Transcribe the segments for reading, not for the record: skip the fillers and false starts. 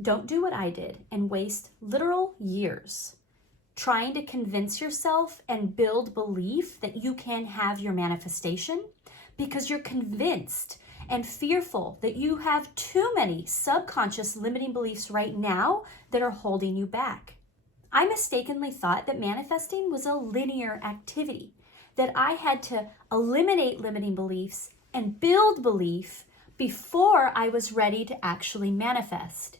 Don't do what I did and waste literal years trying to convince yourself and build belief that you can have your manifestation because you're convinced and fearful that you have too many subconscious limiting beliefs right now that are holding you back. I mistakenly thought that manifesting was a linear activity, that I had to eliminate limiting beliefs and build belief before I was ready to actually manifest.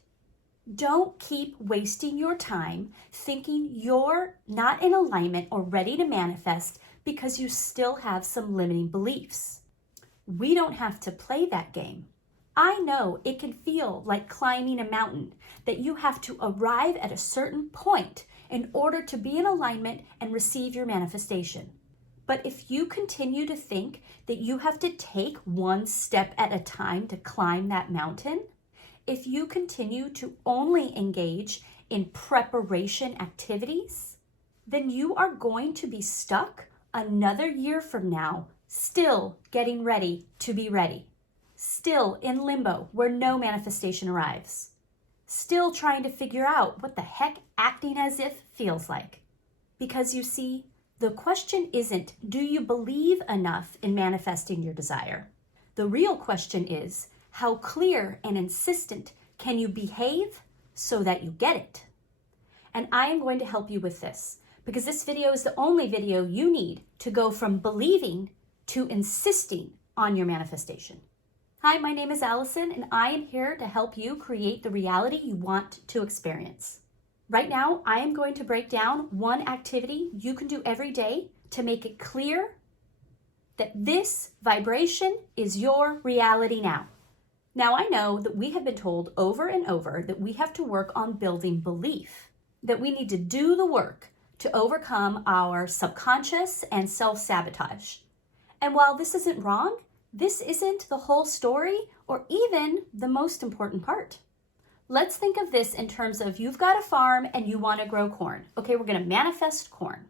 Don't keep wasting your time thinking you're not in alignment or ready to manifest because you still have some limiting beliefs. We don't have to play that game. I know it can feel like climbing a mountain, that you have to arrive at a certain point in order to be in alignment and receive your manifestation. But if you continue to think that you have to take one step at a time to climb that mountain, if you continue to only engage in preparation activities, then you are going to be stuck another year from now, still getting ready to be ready, still in limbo where no manifestation arrives, still trying to figure out what the heck acting as if feels like. Because you see, the question isn't, do you believe enough in manifesting your desire? The real question is, how clear and insistent can you behave so that you get it? And I am going to help you with this, because this video is the only video you need to go from believing to insisting on your manifestation. Hi, my name is Allison, and I am here to help you create the reality you want to experience. Right now, I am going to break down one activity you can do every day to make it clear that this vibration is your reality now. Now, I know that we have been told over and over that we have to work on building belief, that we need to do the work to overcome our subconscious and self-sabotage. And while this isn't wrong, this isn't the whole story or even the most important part. Let's think of this in terms of you've got a farm and you want to grow corn. Okay, we're going to manifest corn.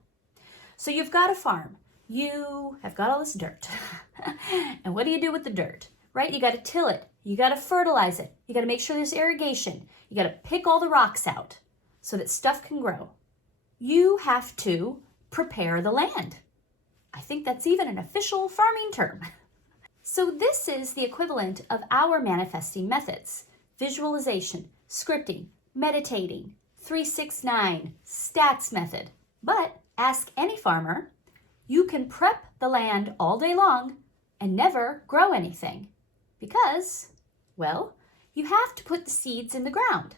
So you've got a farm. You have got all this dirt. And what do you do with the dirt? Right? You got to till it. You got to fertilize it. You got to make sure there's irrigation. You got to pick all the rocks out so that stuff can grow. You have to prepare the land. I think that's even an official farming term. So this is the equivalent of our manifesting methods: visualization, scripting, meditating, 369, stats method. But ask any farmer, you can prep the land all day long and never grow anything because, well, you have to put the seeds in the ground.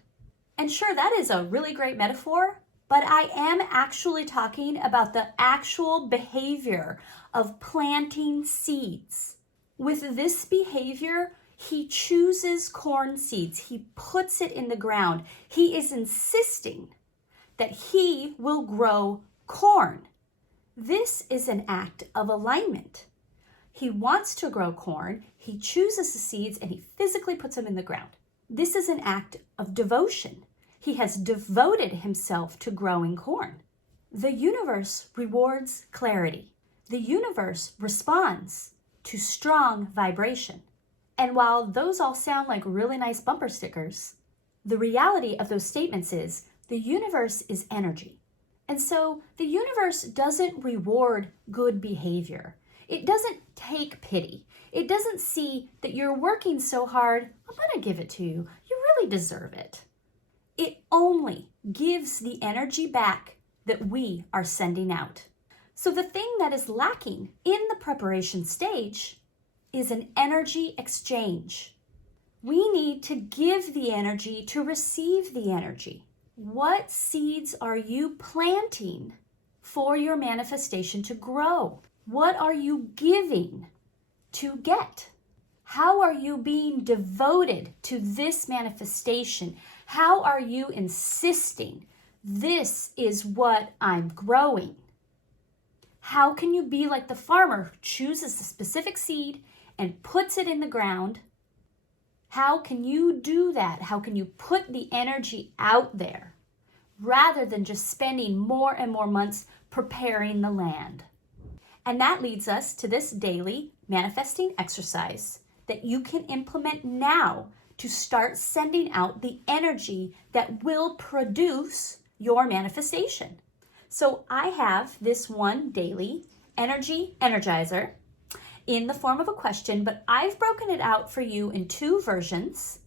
And sure, that is a really great metaphor, but I am actually talking about the actual behavior of planting seeds. With this behavior, he chooses corn seeds. He puts it in the ground. He is insisting that he will grow corn. This is an act of alignment. He wants to grow corn. He chooses the seeds and he physically puts them in the ground. This is an act of devotion. He has devoted himself to growing corn. The universe rewards clarity. The universe responds to strong vibration. And while those all sound like really nice bumper stickers, the reality of those statements is the universe is energy. And so the universe doesn't reward good behavior. It doesn't take pity. It doesn't see that you're working so hard, I'm going to give it to you. You really deserve it. It only gives the energy back that we are sending out. So the thing that is lacking in the preparation stage is an energy exchange. We need to give the energy to receive the energy. What seeds are you planting for your manifestation to grow? What are you giving to get? How are you being devoted to this manifestation? How are you insisting this is what I'm growing? How can you be like the farmer who chooses a specific seed and puts it in the ground? How can you do that? How can you put the energy out there rather than just spending more and more months preparing the land? And that leads us to this daily manifesting exercise that you can implement now to start sending out the energy that will produce your manifestation. So I have this one daily energy energizer in the form of a question, but I've broken it out for you in 2 versions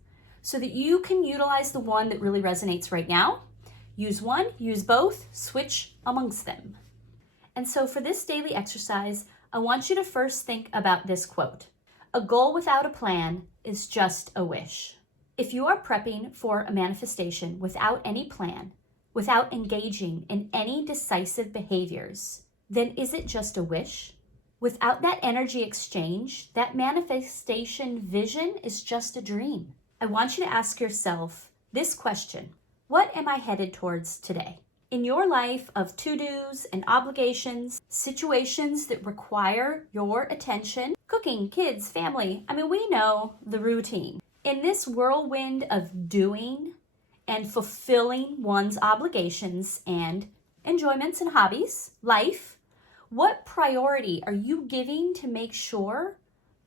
so that you can utilize the one that really resonates right now. Use one, use both, switch amongst them. And so for this daily exercise, I want you to first think about this quote. A goal without a plan is just a wish. If you are prepping for a manifestation without any plan, without engaging in any decisive behaviors, then is it just a wish? Without that energy exchange, that manifestation vision is just a dream. I want you to ask yourself this question. What am I headed towards today? In your life of to-dos and obligations, situations that require your attention, cooking, kids, family, we know the routine. In this whirlwind of doing and fulfilling one's obligations and enjoyments and hobbies, life, what priority are you giving to make sure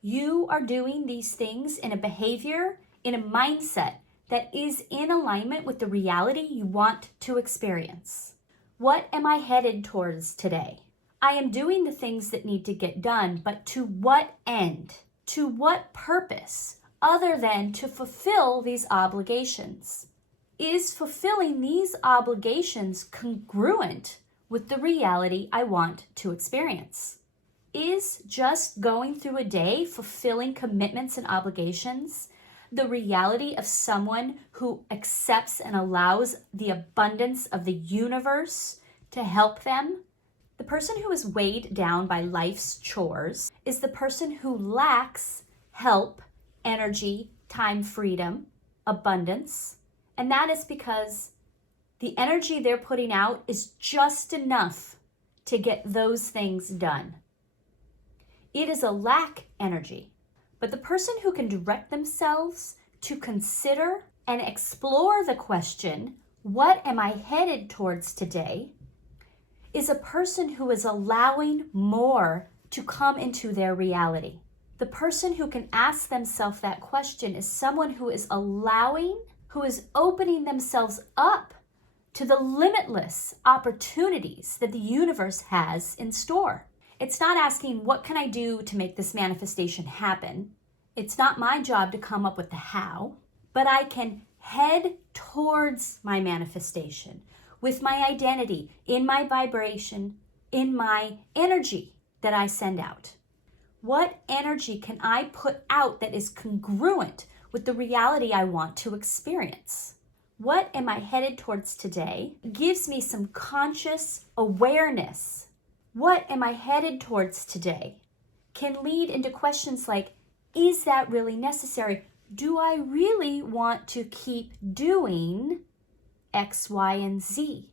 you are doing these things in a behavior, in a mindset that is in alignment with the reality you want to experience? What am I headed towards today? I am doing the things that need to get done, but to what end? To what purpose other than to fulfill these obligations? Is fulfilling these obligations congruent with the reality I want to experience? Is just going through a day fulfilling commitments and obligations the reality of someone who accepts and allows the abundance of the universe to help them? The person who is weighed down by life's chores is the person who lacks help, energy, time, freedom, abundance. And that is because the energy they're putting out is just enough to get those things done. It is a lack energy. But the person who can direct themselves to consider and explore the question, what am I headed towards today, is a person who is allowing more to come into their reality. The person who can ask themselves that question is someone who is allowing, who is opening themselves up to the limitless opportunities that the universe has in store. It's not asking, what can I do to make this manifestation happen? It's not my job to come up with the how, but I can head towards my manifestation with my identity, in my vibration, in my energy that I send out. What energy can I put out that is congruent with the reality I want to experience? What am I headed towards today gives me some conscious awareness. What am I headed towards today can lead into questions like, is that really necessary? Do I really want to keep doing X, Y, and Z?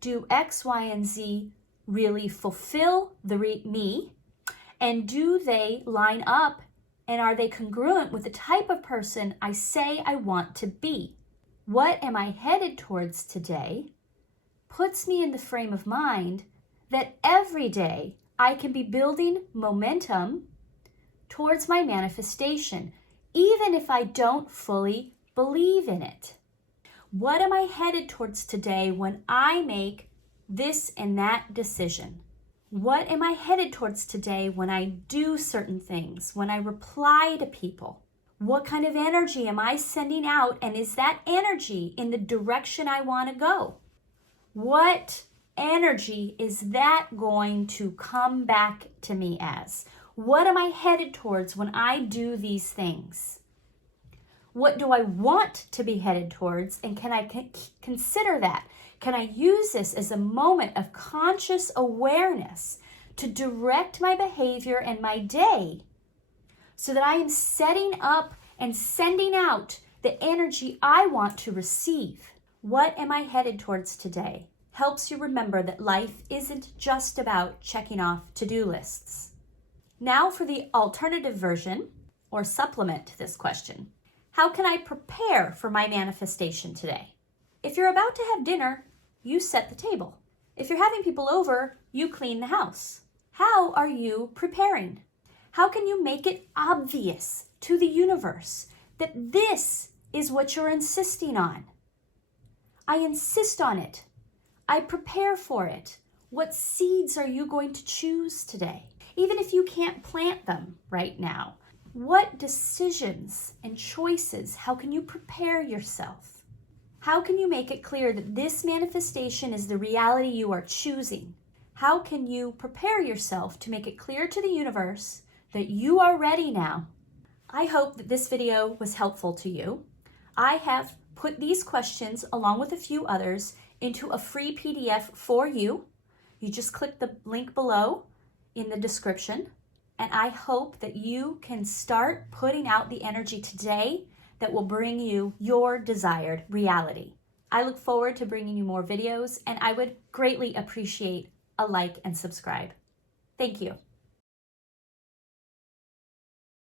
Do X, Y, and Z really fulfill me? And do they line up and are they congruent with the type of person I say I want to be? What am I headed towards today puts me in the frame of mind that every day I can be building momentum towards my manifestation, even if I don't fully believe in it. What am I headed towards today when I make this and that decision? What am I headed towards today when I do certain things, when I reply to people? What kind of energy am I sending out, and is that energy in the direction I want to go? What energy is that going to come back to me as? What am I headed towards when I do these things? What do I want to be headed towards, and can I consider that? Can I use this as a moment of conscious awareness to direct my behavior and my day so that I am setting up and sending out the energy I want to receive? What am I headed towards today? Helps you remember that life isn't just about checking off to-do lists. Now for the alternative version or supplement to this question. How can I prepare for my manifestation today? If you're about to have dinner, you set the table. If you're having people over, you clean the house. How are you preparing? How can you make it obvious to the universe that this is what you're insisting on. I insist on it. I prepare for it. What seeds are you going to choose today? Even if you can't plant them right now, what decisions and choices, how can you prepare yourself? How can you make it clear that this manifestation is the reality you are choosing? How can you prepare yourself to make it clear to the universe that you are ready now? I hope that this video was helpful to you. I have put these questions along with a few others into a free PDF for you. You just click the link below in the description, and I hope that you can start putting out the energy today that will bring you your desired reality. I look forward to bringing you more videos, and I would greatly appreciate a like and subscribe. Thank you.